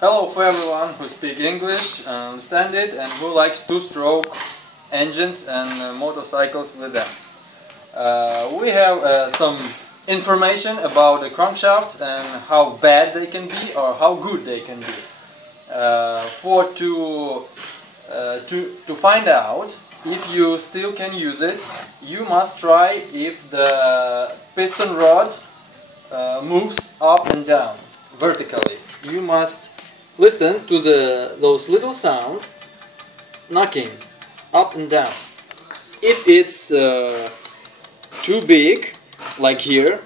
Hello for everyone who speaks English and understand it and who likes two-stroke engines and motorcycles with them. We have some information about the crankshafts and how bad they can be or how good they can be. To find out if you still can use it, you must try if the piston rod moves up and down vertically. You must listen to those little sound knocking up and down. If it's too big, like here,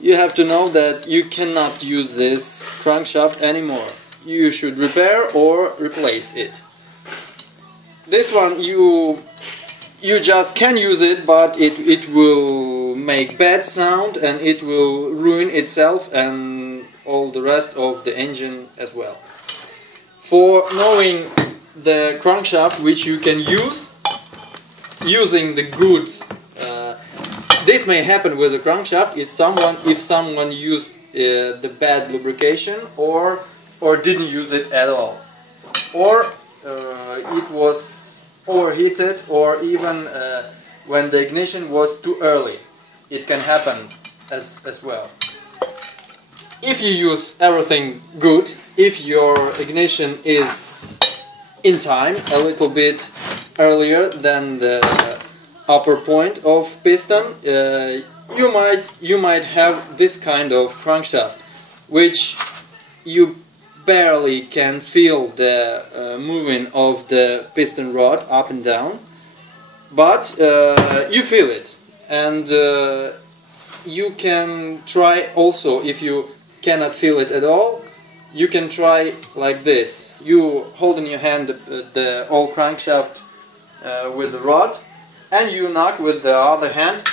you have to know that you cannot use this crankshaft anymore. You should repair or replace it. This one you just can use it, but it will make bad sound and it will ruin itself and all the rest of the engine as well. For knowing the crankshaft which you can use using the goods, this may happen with the crankshaft if someone used the bad lubrication or didn't use it at all, or it was overheated, or even when the ignition was too early. It can happen as well. If you use everything good, if your ignition is in time, a little bit earlier than the upper point of piston, you might have this kind of crankshaft, which you barely can feel the moving of the piston rod up and down, but you feel it, and you can try also. If you cannot feel it at all, you can try like this. You hold in your hand the old crankshaft with the rod, and you knock with the other hand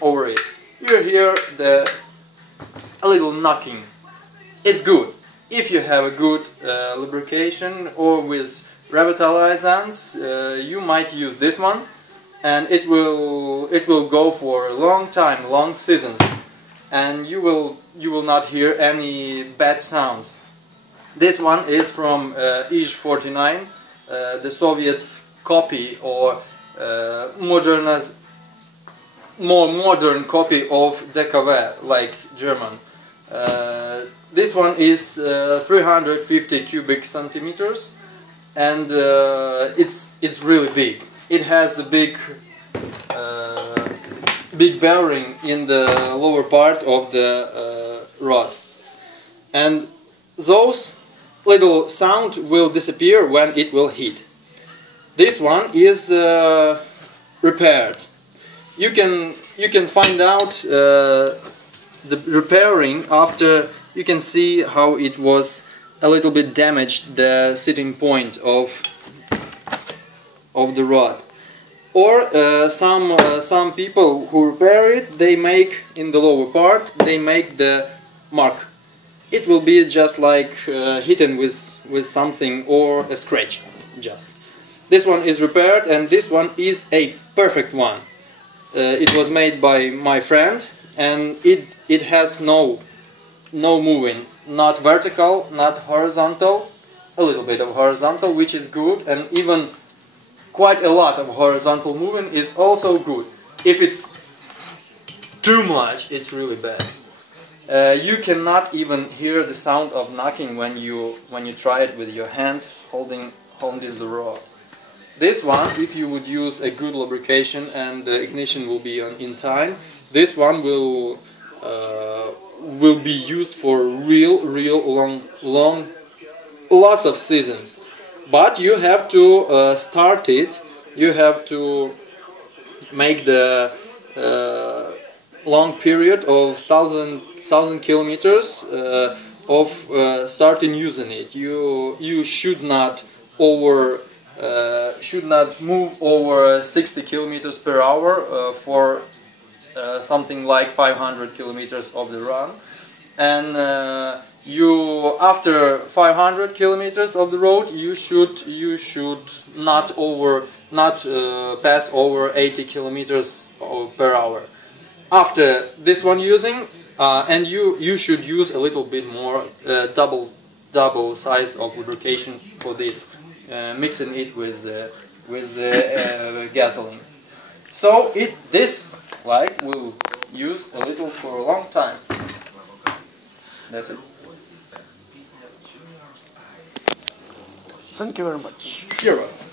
over it. You hear a little knocking. It's good. If you have a good lubrication or with revitalizers, you might use this one, and it will go for a long time, long seasons, and you will not hear any bad sounds. This one is from Izh-49, the Soviet copy, or more modern copy of DKW, like German. This one is 350 cubic centimeters, and it's really big. It has a big bearing in the lower part of the rod, and those little sound will disappear when it will hit. This one is repaired. You can find out the repairing after. You can see how it was a little bit damaged, the sitting point of the rod. Or some people who repair it, they make in the lower part, they make the mark. It will be just like hidden with something or a scratch. Just this one is repaired, and this one is a perfect one. It was made by my friend, and it has no moving, not vertical, not horizontal, a little bit of horizontal, which is good, and even quite a lot of horizontal moving is also good. If it's too much, it's really bad. You cannot even hear the sound of knocking when you try it with your hand holding the rod. This one, if you would use a good lubrication and the ignition will be in time, this one will be used for real long lots of seasons. But you have to start it. You have to make the long period of thousand kilometers of starting using it. You should not move over 60 kilometers per hour for something like 500 kilometers of the run, and after 500 kilometers of the road, you should not pass over 80 kilometers per hour. After this one using, and you should use a little bit more, double double size of lubrication for this, mixing it with gasoline. So this light will use a little for a long time. That's it. Thank you very much. You're welcome.